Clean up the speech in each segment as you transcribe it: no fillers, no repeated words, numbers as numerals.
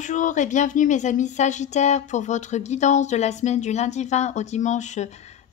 Bonjour et bienvenue mes amis Sagittaires pour votre guidance de la semaine du lundi 20 au dimanche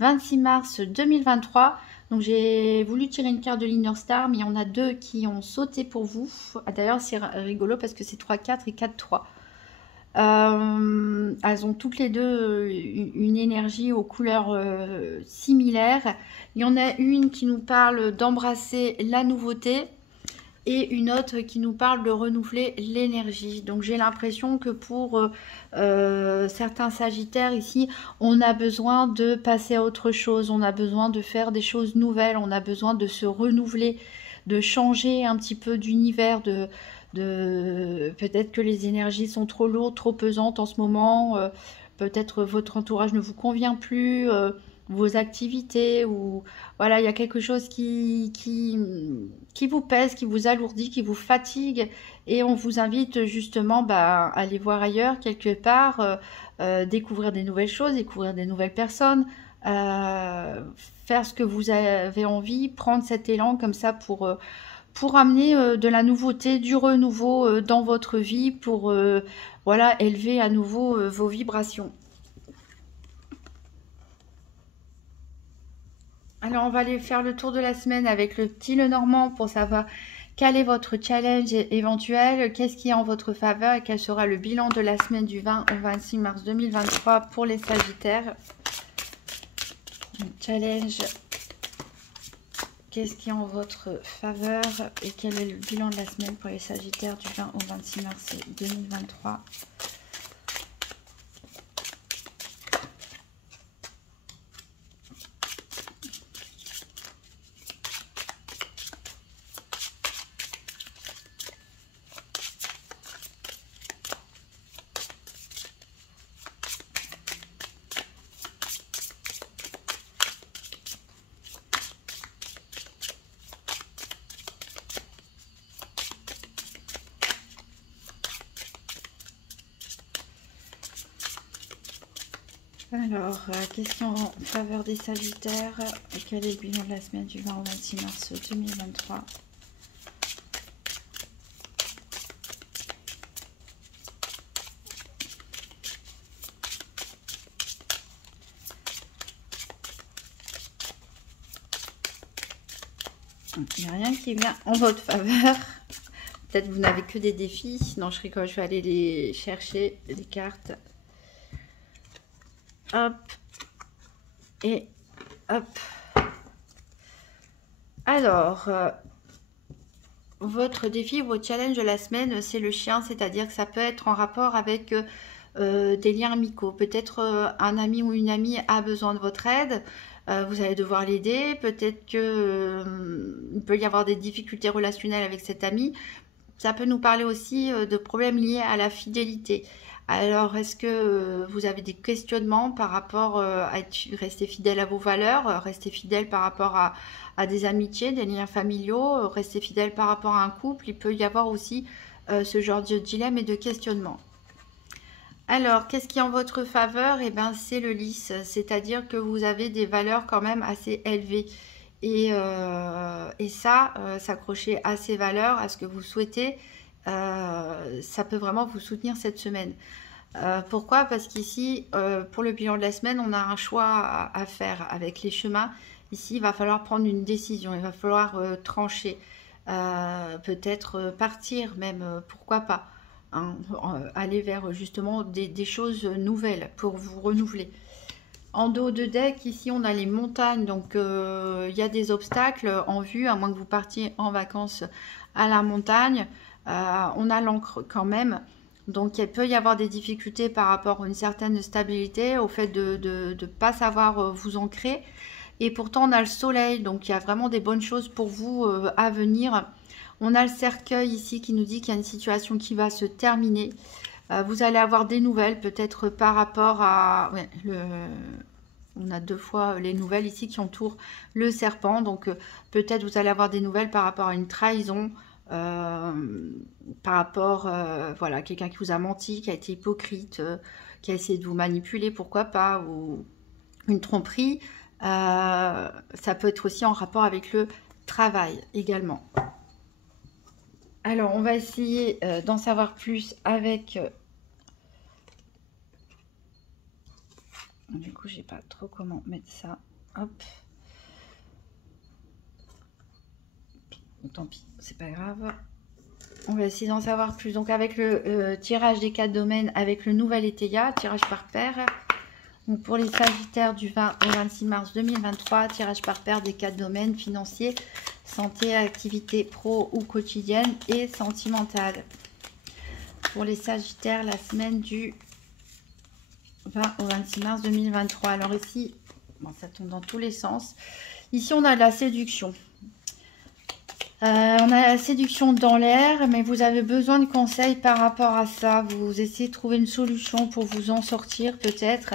26 mars 2023. Donc j'ai voulu tirer une carte de l'Inner Star, mais il y en a deux qui ont sauté pour vous. D'ailleurs c'est rigolo parce que c'est 3-4 et 4-3. Elles ont toutes les deux une énergie aux couleurs similaires. Il y en a une qui nous parle d'embrasser la nouveauté et une autre qui nous parle de renouveler l'énergie. Donc j'ai l'impression que pour certains Sagittaires ici, on a besoin de passer à autre chose, on a besoin de faire des choses nouvelles, on a besoin de se renouveler, de changer un petit peu d'univers, peut-être que les énergies sont trop lourdes, trop pesantes en ce moment, peut-être votre entourage ne vous convient plus, vos activités, ou voilà, il y a quelque chose qui vous pèse, qui vous alourdit, qui vous fatigue, et on vous invite justement à aller voir ailleurs quelque part, découvrir des nouvelles choses, découvrir des nouvelles personnes, faire ce que vous avez envie, prendre cet élan comme ça pour amener de la nouveauté, du renouveau dans votre vie, pour voilà, élever à nouveau vos vibrations. Alors on va aller faire le tour de la semaine avec le petit Lenormand pour savoir quel est votre challenge éventuel, qu'est-ce qui est en votre faveur et quel sera le bilan de la semaine du 20 au 26 mars 2023 pour les Sagittaires. Challenge, qu'est-ce qui est en votre faveur et quel est le bilan de la semaine pour les Sagittaires du 20 au 26 mars 2023. Alors, qu'est-ce qui est en faveur des Sagittaires et quel est le bilan de la semaine du 20 au 26 mars 2023? Il n'y a rien qui vient en votre faveur. Peut-être vous n'avez que des défis. Non, je rigole, je vais aller les chercher, les cartes. Hop. Et hop. Alors, votre défi, votre challenge de la semaine, c'est le chien. C'est-à-dire que ça peut être en rapport avec des liens amicaux. Peut-être un ami ou une amie a besoin de votre aide. Vous allez devoir l'aider. Peut-être qu'il peut y avoir des difficultés relationnelles avec cet ami. Ça peut nous parler aussi de problèmes liés à la fidélité. Alors, est-ce que vous avez des questionnements par rapport à rester fidèle à vos valeurs, rester fidèle par rapport à des amitiés, des liens familiaux, rester fidèle par rapport à un couple? Il peut y avoir aussi ce genre de dilemme et de questionnement. Alors, qu'est-ce qui est en votre faveur? Eh bien, c'est le lys, c'est-à-dire que vous avez des valeurs quand même assez élevées. Et ça, s'accrocher à ces valeurs, à ce que vous souhaitez, ça peut vraiment vous soutenir cette semaine. Pourquoi? Parce qu'ici, pour le bilan de la semaine, on a un choix à faire avec les chemins. Ici, il va falloir prendre une décision, il va falloir trancher, peut-être partir même, pourquoi pas, hein, aller vers justement des choses nouvelles pour vous renouveler. En dos de deck, ici, on a les montagnes, donc il y a des obstacles en vue, à moins que vous partiez en vacances à la montagne. On a l'encre quand même, donc il peut y avoir des difficultés par rapport à une certaine stabilité, au fait de ne pas savoir vous ancrer. Et pourtant, on a le soleil, donc il y a vraiment des bonnes choses pour vous à venir. On a le cercueil ici qui nous dit qu'il y a une situation qui va se terminer. Vous allez avoir des nouvelles, peut-être par rapport à... Ouais, on a deux fois les nouvelles ici qui entourent le serpent. Donc, peut-être vous allez avoir des nouvelles par rapport à une trahison, par rapport voilà, à quelqu'un qui vous a menti, qui a été hypocrite, qui a essayé de vous manipuler, pourquoi pas, ou une tromperie. Ça peut être aussi en rapport avec le travail également. Alors, on va essayer d'en savoir plus avec Du coup, j'ai pas trop comment mettre ça. Hop. Tant pis, c'est pas grave. On va essayer d'en savoir plus. Donc avec le tirage des 4 domaines, avec le nouvel ETIA, tirage par paire. Donc pour les Sagittaires du 20 au 26 mars 2023, tirage par paire des 4 domaines financiers, santé, activité pro ou quotidienne et sentimentale. Pour les Sagittaires, la semaine du 20 au 26 mars 2023. Alors ici, bon, ça tombe dans tous les sens. Ici, on a de la séduction. On a la séduction dans l'air, mais vous avez besoin de conseils par rapport à ça. Vous essayez de trouver une solution pour vous en sortir peut-être.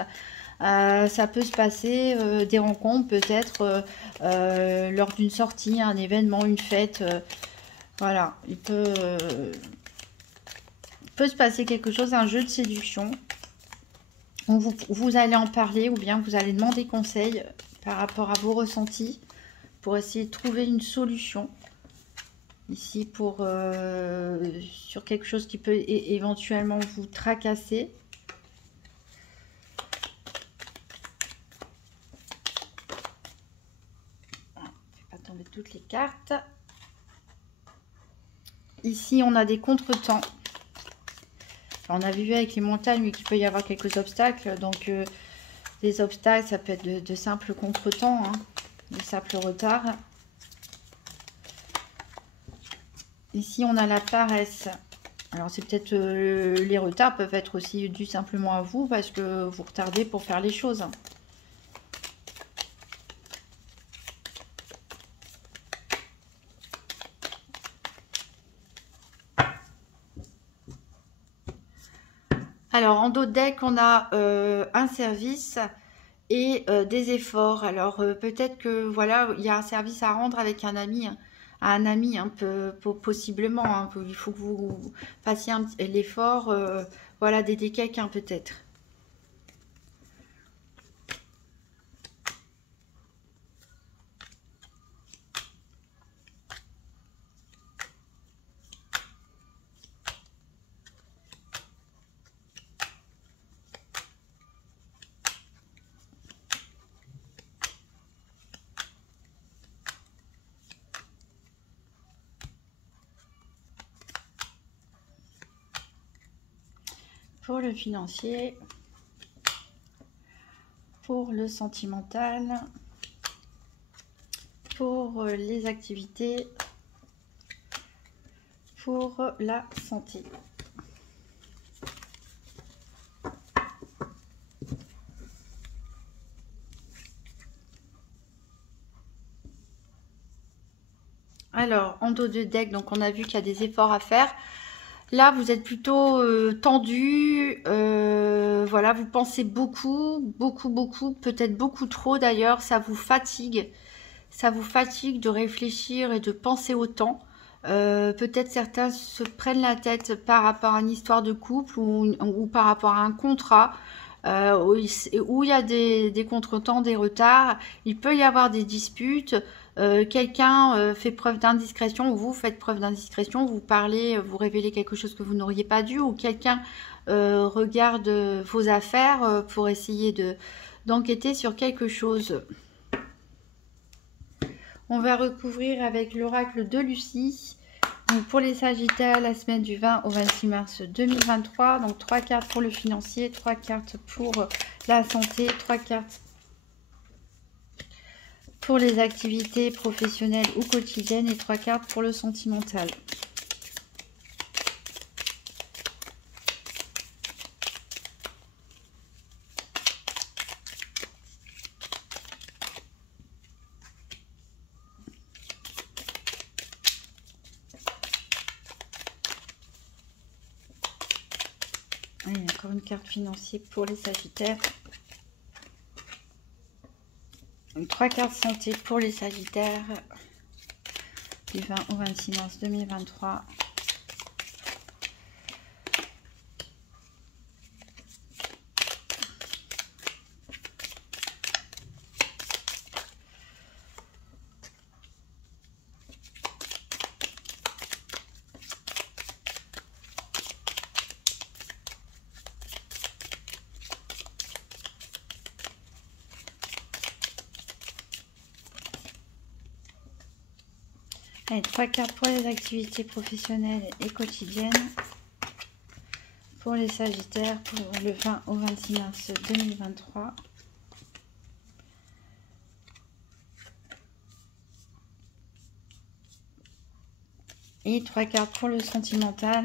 Ça peut se passer des rencontres peut-être lors d'une sortie, un événement, une fête. Voilà, il peut se passer quelque chose, un jeu de séduction. Vous allez en parler ou bien vous allez demander conseil par rapport à vos ressentis pour essayer de trouver une solution. Ici, sur quelque chose qui peut éventuellement vous tracasser. Je ne vais pas tomber toutes les cartes. Ici, on a des contretemps. On a vu avec les montagnes, mais qu'il peut y avoir quelques obstacles. Donc, des obstacles, ça peut être de simples contretemps, hein, de simples retards. Ici, on a la paresse. Alors, c'est peut-être les retards peuvent être aussi dus simplement à vous parce que vous retardez pour faire les choses. Alors, en dos de deck, on a un service et des efforts. Alors, peut-être que, voilà, il y a un service à rendre avec un ami, hein. À un ami, un peu possiblement, hein. Il faut que vous fassiez l'effort, voilà, d'aider quelqu'un peut-être. Pour le financier, pour le sentimental, pour les activités, pour la santé. Alors, en dos de deck, donc on a vu qu'il y a des efforts à faire. Là, vous êtes plutôt tendu, voilà, vous pensez beaucoup, peut-être beaucoup trop d'ailleurs, ça vous fatigue de réfléchir et de penser autant. Peut-être certains se prennent la tête par rapport à une histoire de couple ou par rapport à un contrat. Où il y a des contretemps, des retards, il peut y avoir des disputes, quelqu'un fait preuve d'indiscrétion ou vous faites preuve d'indiscrétion, vous parlez, vous révélez quelque chose que vous n'auriez pas dû ou quelqu'un regarde vos affaires pour essayer d'enquêter sur quelque chose. On va recouvrir avec l'oracle de Lucie. Donc pour les Sagittaires, la semaine du 20 au 26 mars 2023. Donc 3 cartes pour le financier, 3 cartes pour la santé, 3 cartes pour les activités professionnelles ou quotidiennes et 3 cartes pour le sentimental. Il y a encore une carte financière pour les Sagittaires. 3 cartes santé pour les Sagittaires du 20 au 26 mars 2023. Allez, 3 cartes pour les activités professionnelles et quotidiennes. Pour les Sagittaires, pour le 20 au 26 mars 2023. Et 3 cartes pour le sentimental.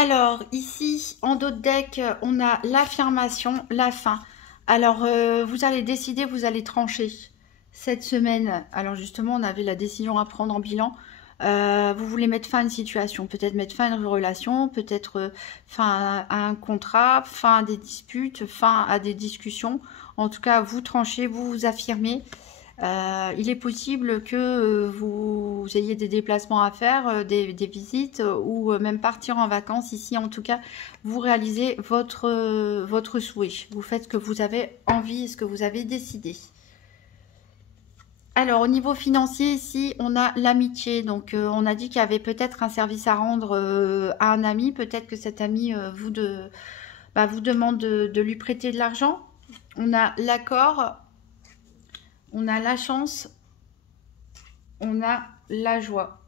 Alors, ici, en dos de deck, on a l'affirmation, la fin. Alors, vous allez décider, vous allez trancher cette semaine. Alors, justement, on avait la décision à prendre en bilan. Vous voulez mettre fin à une situation, peut-être mettre fin à une relation, peut-être fin à un contrat, fin à des disputes, fin à des discussions. En tout cas, vous tranchez, vous vous affirmez. Il est possible que vous ayez des déplacements à faire, des visites ou même partir en vacances. Ici, en tout cas, vous réalisez votre souhait. Vous faites ce que vous avez envie et ce que vous avez décidé. Alors, au niveau financier, ici, on a l'amitié. Donc, on a dit qu'il y avait peut-être un service à rendre à un ami. Peut-être que cet ami vous demande de lui prêter de l'argent. On a l'accord. On a la chance, on a la joie.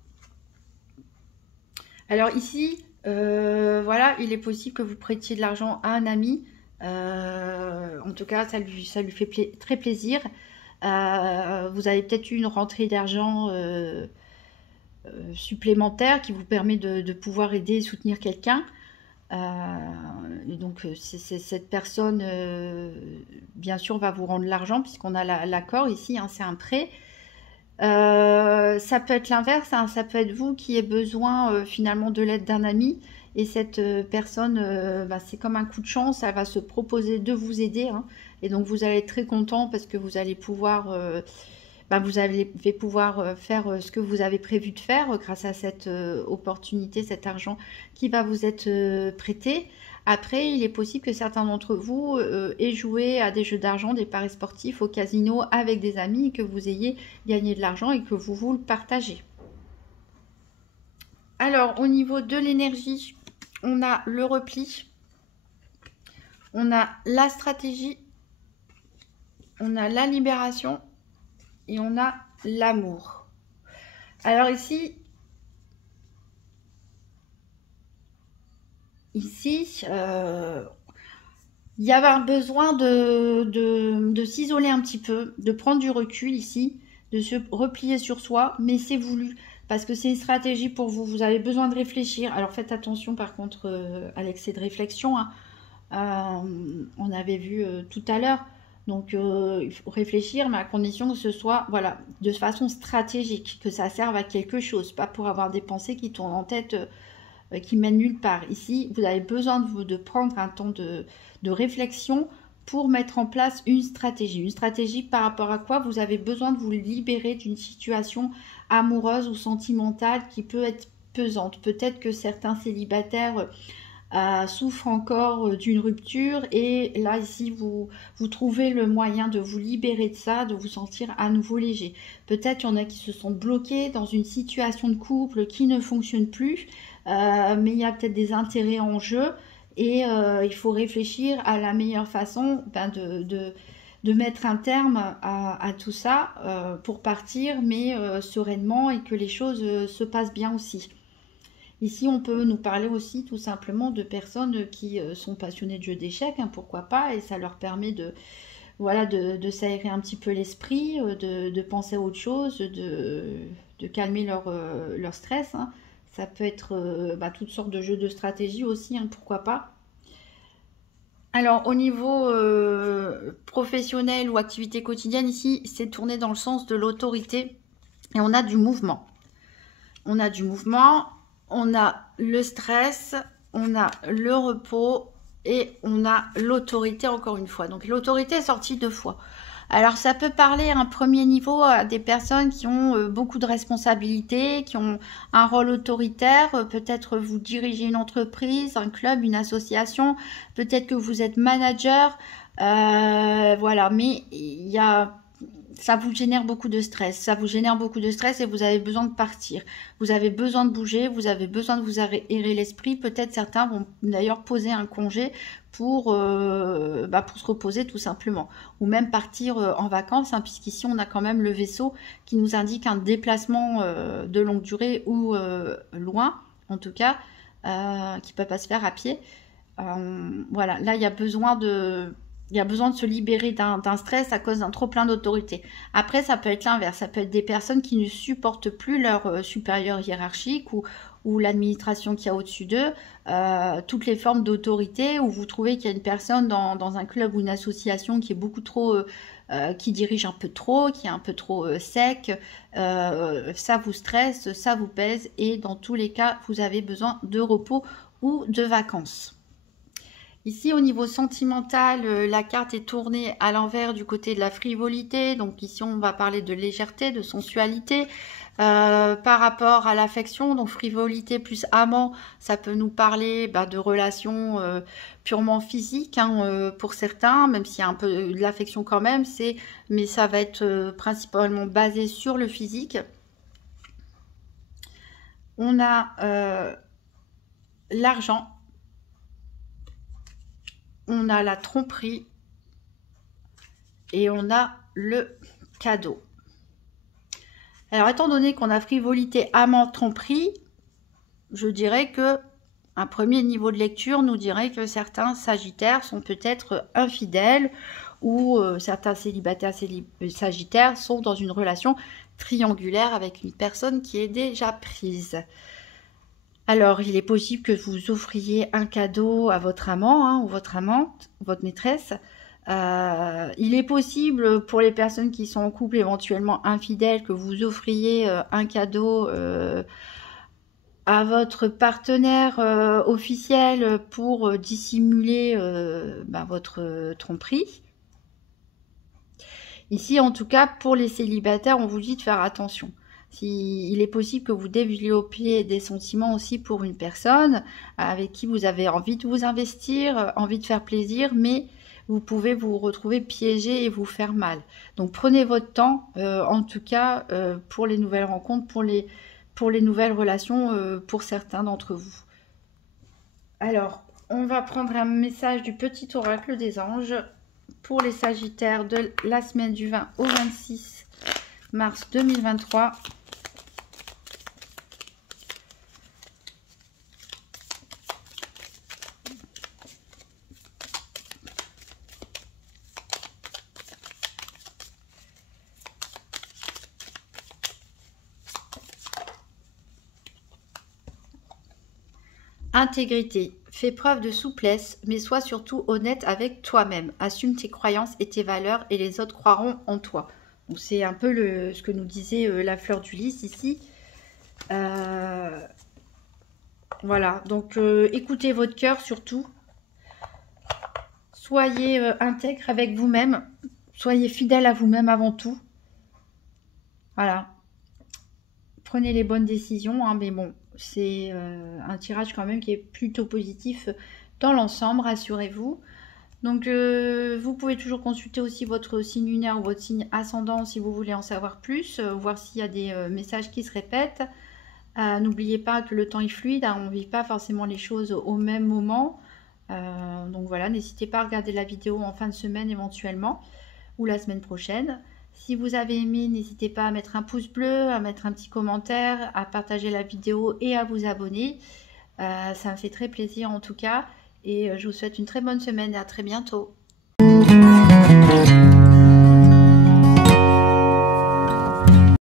Alors ici, voilà, il est possible que vous prêtiez de l'argent à un ami. En tout cas, ça lui fait très plaisir. Vous avez peut-être eu une rentrée d'argent supplémentaire qui vous permet de pouvoir aider et soutenir quelqu'un. Donc cette personne bien sûr va vous rendre l'argent puisqu'on a l'accord ici, hein, c'est un prêt. Ça peut être l'inverse, hein, ça peut être vous qui ayez besoin finalement de l'aide d'un ami et cette personne, c'est comme un coup de chance, elle va se proposer de vous aider, hein, et donc vous allez être très content parce que vous allez pouvoir faire ce que vous avez prévu de faire grâce à cette opportunité, cet argent qui va vous être prêté. Après, il est possible que certains d'entre vous aient joué à des jeux d'argent, des paris sportifs, au casino avec des amis, que vous ayez gagné de l'argent et que vous le partagez. Alors, au niveau de l'énergie, on a le repli, on a la stratégie, on a la libération, et on a l'amour. Alors ici, il y avait un besoin de s'isoler un petit peu, de prendre du recul ici, de se replier sur soi, mais c'est voulu, parce que c'est une stratégie pour vous. Vous avez besoin de réfléchir. Alors faites attention par contre à l'excès de réflexion, hein. On avait vu tout à l'heure. Donc, il faut réfléchir, mais à condition que ce soit, voilà, de façon stratégique, que ça serve à quelque chose, pas pour avoir des pensées qui tournent en tête, qui mènent nulle part. Ici, vous avez besoin de prendre un temps de réflexion pour mettre en place une stratégie. Une stratégie par rapport à quoi vous avez besoin de vous libérer d'une situation amoureuse ou sentimentale qui peut être pesante. Peut-être que certains célibataires souffre encore d'une rupture et là ici vous trouvez le moyen de vous libérer de ça, de vous sentir à nouveau léger. Peut-être il y en a qui se sont bloqués dans une situation de couple qui ne fonctionne plus, mais il y a peut-être des intérêts en jeu et il faut réfléchir à la meilleure façon de mettre un terme à tout ça pour partir, mais sereinement et que les choses se passent bien aussi. Ici, on peut nous parler aussi tout simplement de personnes qui sont passionnées de jeux d'échecs, hein, pourquoi pas, et ça leur permet de s'aérer un petit peu l'esprit, de penser à autre chose, de calmer leur stress, hein. Ça peut être toutes sortes de jeux de stratégie aussi, hein, pourquoi pas. Alors, au niveau professionnel ou activité quotidienne, ici, c'est tourné dans le sens de l'autorité et on a du mouvement. On a du mouvement. On a le stress, on a le repos et on a l'autorité encore une fois. Donc l'autorité est sortie 2 fois. Alors ça peut parler à un premier niveau à des personnes qui ont beaucoup de responsabilités, qui ont un rôle autoritaire, peut-être vous dirigez une entreprise, un club, une association, peut-être que vous êtes manager, voilà, mais ça vous génère beaucoup de stress, et vous avez besoin de partir, vous avez besoin de bouger, vous avez besoin de vous aérer l'esprit, peut-être certains vont d'ailleurs poser un congé pour se reposer tout simplement, ou même partir en vacances, hein, puisqu'ici on a quand même le vaisseau qui nous indique un déplacement de longue durée ou loin, en tout cas, qui ne peut pas se faire à pied. Voilà, là il y a besoin de se libérer d'un stress à cause d'un trop plein d'autorité. Après, ça peut être l'inverse. Ça peut être des personnes qui ne supportent plus leur supérieur hiérarchique ou l'administration qui a au-dessus d'eux, toutes les formes d'autorité, où vous trouvez qu'il y a une personne dans un club ou une association qui est beaucoup trop, qui dirige un peu trop, qui est un peu trop sec, ça vous stresse, ça vous pèse, et dans tous les cas, vous avez besoin de repos ou de vacances. Ici, au niveau sentimental, la carte est tournée à l'envers du côté de la frivolité. Donc ici, on va parler de légèreté, de sensualité. Par rapport à l'affection, donc frivolité plus amant, ça peut nous parler de relations purement physiques, hein, pour certains, même s'il y a un peu de l'affection quand même, mais ça va être principalement basé sur le physique. On a l'argent. On a la tromperie et on a le cadeau. Alors, étant donné qu'on a frivolité, amant, tromperie, je dirais que un premier niveau de lecture nous dirait que certains sagittaires sont peut-être infidèles, ou certains célibataires sagittaires sont dans une relation triangulaire avec une personne qui est déjà prise. Alors, il est possible que vous offriez un cadeau à votre amant, hein, ou votre amante, votre maîtresse. Il est possible pour les personnes qui sont en couple éventuellement infidèles que vous offriez un cadeau à votre partenaire officiel pour dissimuler votre tromperie. Ici, en tout cas, pour les célibataires, on vous dit de faire attention. Il est possible que vous développiez des sentiments aussi pour une personne avec qui vous avez envie de vous investir, envie de faire plaisir, mais vous pouvez vous retrouver piégé et vous faire mal. Donc prenez votre temps, en tout cas pour les nouvelles rencontres, pour les nouvelles relations, pour certains d'entre vous. Alors, on va prendre un message du petit oracle des anges pour les sagittaires de la semaine du 20 au 26 mars 2023. Intégrité. Fais preuve de souplesse, mais sois surtout honnête avec toi-même. Assume tes croyances et tes valeurs et les autres croiront en toi. Donc c'est un peu ce que nous disait la fleur du lys ici. Voilà, donc écoutez votre cœur surtout. Soyez intègre avec vous-même. Soyez fidèle à vous-même avant tout. Voilà. Prenez les bonnes décisions, hein, mais bon, c'est un tirage quand même qui est plutôt positif dans l'ensemble, rassurez-vous. Donc vous pouvez toujours consulter aussi votre signe lunaire ou votre signe ascendant si vous voulez en savoir plus, voir s'il y a des messages qui se répètent. N'oubliez pas que le temps est fluide, hein, on ne vit pas forcément les choses au même moment. Donc voilà, n'hésitez pas à regarder la vidéo en fin de semaine éventuellement, ou la semaine prochaine. Si vous avez aimé, n'hésitez pas à mettre un pouce bleu, à mettre un petit commentaire, à partager la vidéo et à vous abonner. Ça me fait très plaisir en tout cas. Et je vous souhaite une très bonne semaine et à très bientôt.